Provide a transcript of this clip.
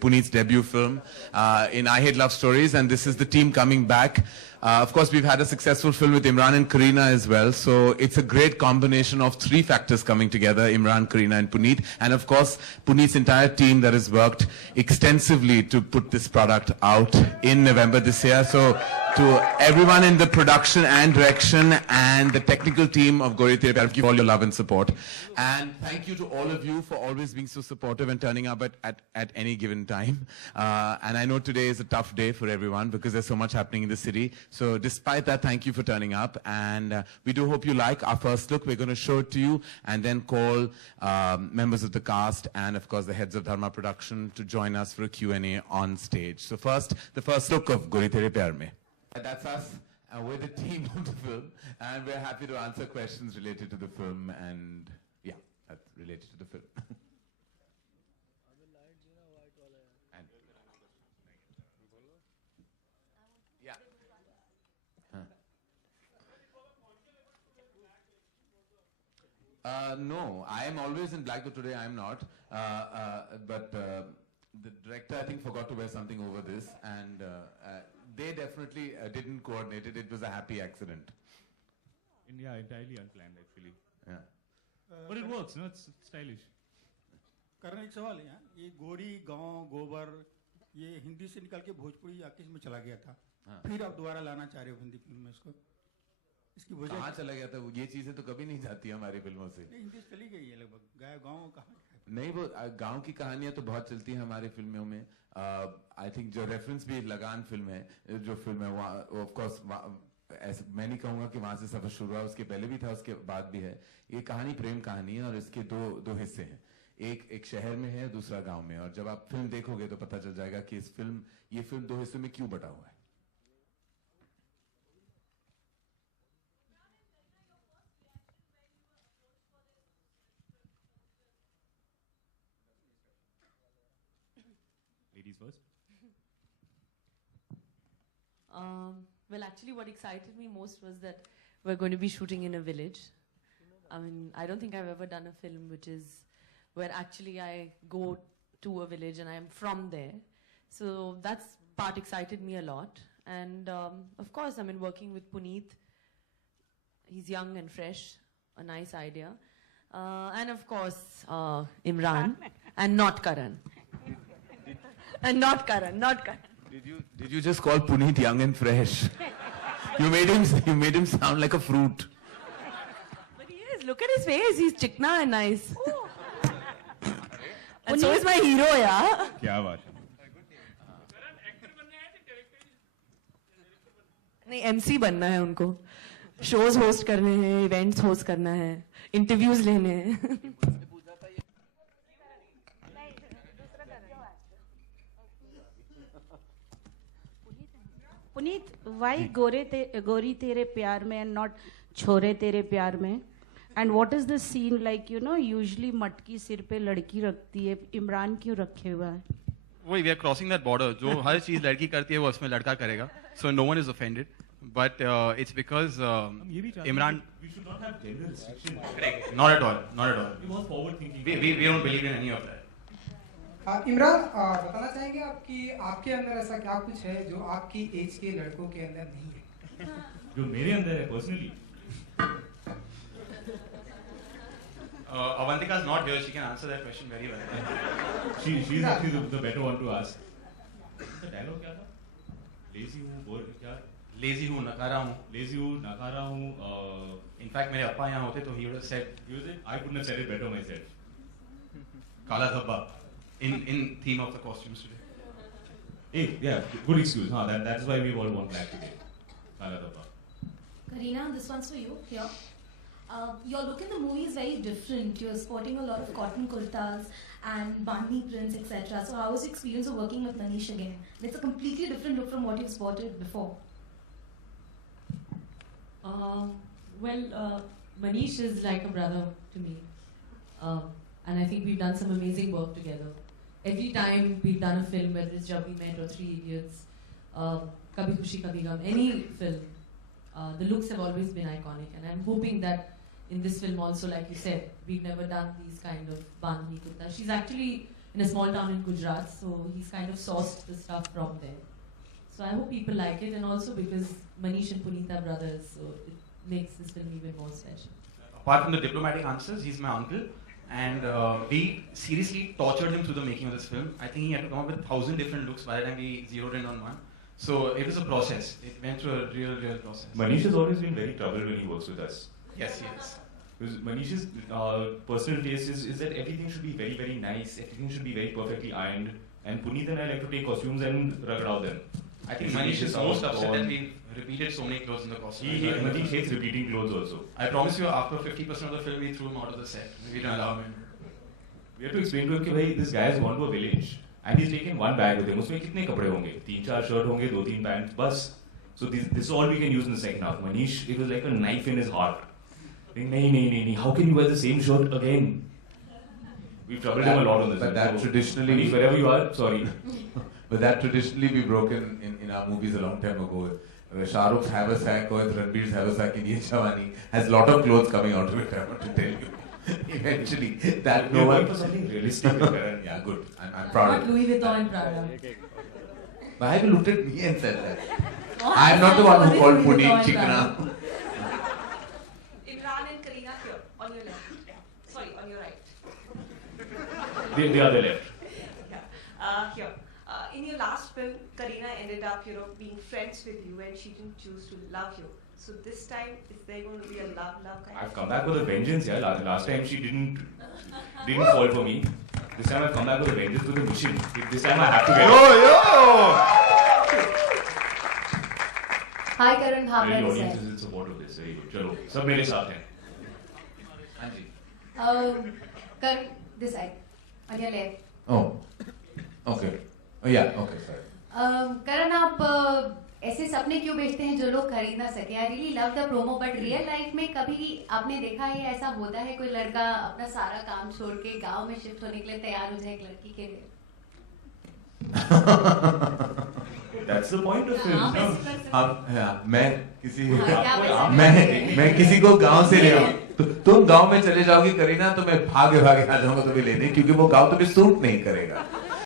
Puneet's debut film in I Hate Love Stories, and this is the team coming back. Of course, we've had a successful film with Imran and Kareena as well, so it's a great combination of three factors coming together: Imran, Kareena and Puneet, and of course Puneet's entire team that has worked extensively to put this product out in November this year. So to everyone in the production and direction and the technical team of Gauri Tere Pyar, give all your love and support. And thank you to all of you for always being so supportive and turning up at any given time. And I know today is a tough day for everyone because there's so much happening in the city. So despite that, thank you for turning up. And we do hope you like our first look. We're going to show it to you and then call members of the cast and, of course, the heads of Dharma Production to join us for a Q&A on stage. So first, the first look of Gauri Tere Pyar Mein. That's us. We're the team of the film, and we're happy to answer questions related to the film, and yeah, that's related to the film. And, yeah. No, I am always in black, though today I am not. But the director, I think, forgot to wear something over this, and they definitely didn't coordinate it. It was a happy accident. Yeah, entirely unplanned, actually. Yeah. But it works, no? It's stylish. करण एक सवाल है ये गोरी गांव गोबर ये हिंदी से निकल के भोजपुरी आकिश में चला गया था फिर आप दोबारा लाना चाह रहे हो हिंदी फिल्म में इसको इसकी वजह कहाँ चला गया था ये चीजें तो कभी नहीं जाती हमारी फिल्मों से हिंदी से चली गई है लगभग गाँव कहाँ नहीं वो गांव की कहानियां तो बहुत चलती हैं हमारी फिल्मों में आई थिंक जो रेफरेंस भी लगान फिल्म है जो फिल्म है वहाँ ऑफ कोर्स ऐसे मैं नहीं कहूंगा कि वहां से सफर शुरू हुआ उसके पहले भी था उसके बाद भी है ये कहानी प्रेम कहानी है और इसके दो हिस्से हैं एक शहर में है दूसरा गांव में और जब आप फिल्म देखोगे तो पता चल जाएगा कि ये फिल्म दो हिस्सों में क्यों बटा हुआ है Ladies first. Well, actually, what excited me most was that we're going to be shooting in a village. I mean, I don't think I've ever done a film which is where actually I go to a village and I'm from there. So that's part excited me a lot. And of course, I mean, working with Puneet, he's young and fresh, a nice idea. And of course, Imran, and not Karan. And not Karan. Did you just call Puneet young and fresh? You made him sound like a fruit. But he is. Look at his face. He's chikna and nice. And so is my hero, yeah. क्या बात है? नहीं MC बनना है उनको. Shows host करने हैं, events host करना है, interviews लेने हैं. Puneet, why Gauri Tere Pyar Mein and not Chhore Tere Pyar Mein? And what is the scene like, you know, usually matki sir pe ladki rakhti hai, Imran क्यों रखे हुआ है? वही we are crossing that border. जो हर चीज लड़की करती है वो उसमें लड़का करेगा. So no one is offended. But it's because Imran. We should not have gender restriction. Correct. Not at all. Not at all. We're more forward thinking. We don't believe in any of that. Imran बताना चाहेंगे आपकी आपके अंदर ऐसा क्या कुछ है जो आपकी एज के लड़कों के अंदर नहीं है जो मेरे अंदर है personally. Avantika is not here. She can answer that question very well. She's actually the better one to ask. The dialogue क्या था? Lazy हूँ, बोर क्या? Lazy हूँ, नकारा हूँ. Lazy हूँ, नकारा हूँ. In fact, मेरे अप्पा यहाँ होते तो he would have said. I couldn't have said it better myself. Kala Dhabba in theme of the costumes today. Hey, yeah, good excuse. Huh? That's why we all want black today. Kala Dabba. Karina, this one's for you. Here. Your look in the movie is very different. You're sporting a lot of cotton kurtas and bandi prints, etc. So how was your experience of working with Manish again? It's a completely different look from what you've spotted before. Manish is like a brother to me. And I think we've done some amazing work together. Every time we've done a film, whether it's Jab We Met or Three Idiots, Kabhi Khushi Kabhi Gum, any film, the looks have always been iconic. And I'm hoping that in this film also, like you said, we've never done these kind of bandi kurta. She's actually in a small town in Gujarat, so he's kind of sourced the stuff from there. So I hope people like it, and also because Manish and Punita are brothers, so it makes this film even more special. Apart from the diplomatic answers, he's my uncle, and we seriously tortured him through the making of this film. I think he had to come up with 1,000 different looks by the time we zeroed in on one. So it was a process. It went through a real process. Manish has always been very troubled when he works with us. Yes, yes. Because Manish's personal taste is that everything should be very, very nice, everything should be very perfectly ironed, and Puneet and I like to take costumes and ragad out them. I think Manish is most upset that we repeated so many clothes in the costume. Manish hates repeating clothes also. I promise you, after 50% of the film, we threw him out of the set. We didn't allow him. We have to explain to him that hey, this guy has gone to a village and he's taken one bag with him. उसमें कितने कपड़े होंगे? 3-4 shirt होंगे, 2-3 pants, बस. So this is all we can use in the second half. Manish, it was like a knife in his heart. Nahi, how can you wear the same shirt again? We've troubled him a lot on this. But that traditionally, Manish, wherever you are, sorry. But that traditionally we broke in our movies a long time ago. Shah Rukh's haversack or Ranveer's haversack in Ye Jawani has a lot of clothes coming out of it, I want to tell you. Eventually, that no one... for something realistic. Yeah, good. I'm proud Not of it. Louis Vuitton and Prada. Why have you looked at me and said that? I'm not the one who called Puneet Chikna. Imran and Kareena here, on your left. Sorry, on your right. The other left. Yeah. Here. In your last film, Kareena ended up, being friends with you and she didn't choose to love you. So this time, is there going to be a love kind I've come back with a vengeance, yeah. Last time she didn't fall for me. This time I've come back with a vengeance with a mission. This time I have to get it. Hi Karan, how Really, are audience is in support of this. Very good. Chalo, sab mere saath hain. Anji. Karan, this side, on your left. Oh. Okay. Oh, yeah, okay, sorry. Karan, आप ऐसे सपने क्यों बेचते हैं जो लोग खरीद ना सके? I really love the promo, but real life में कभी आपने देखा है ऐसा होता है कोई लड़का अपना सारा काम छोड़ के गांव में शिफ्ट होने के लिए तैयार हो जाए एक लड़की के लिए? That's the point of film. मैं किसी को गांव से ले आऊँ. तुम गांव में चले जाओगी करीना तो मैं भागे आ जाऊंगा तुम्हें लेने क्योंकि वो गांव तुम्हें सूट नहीं करेगा.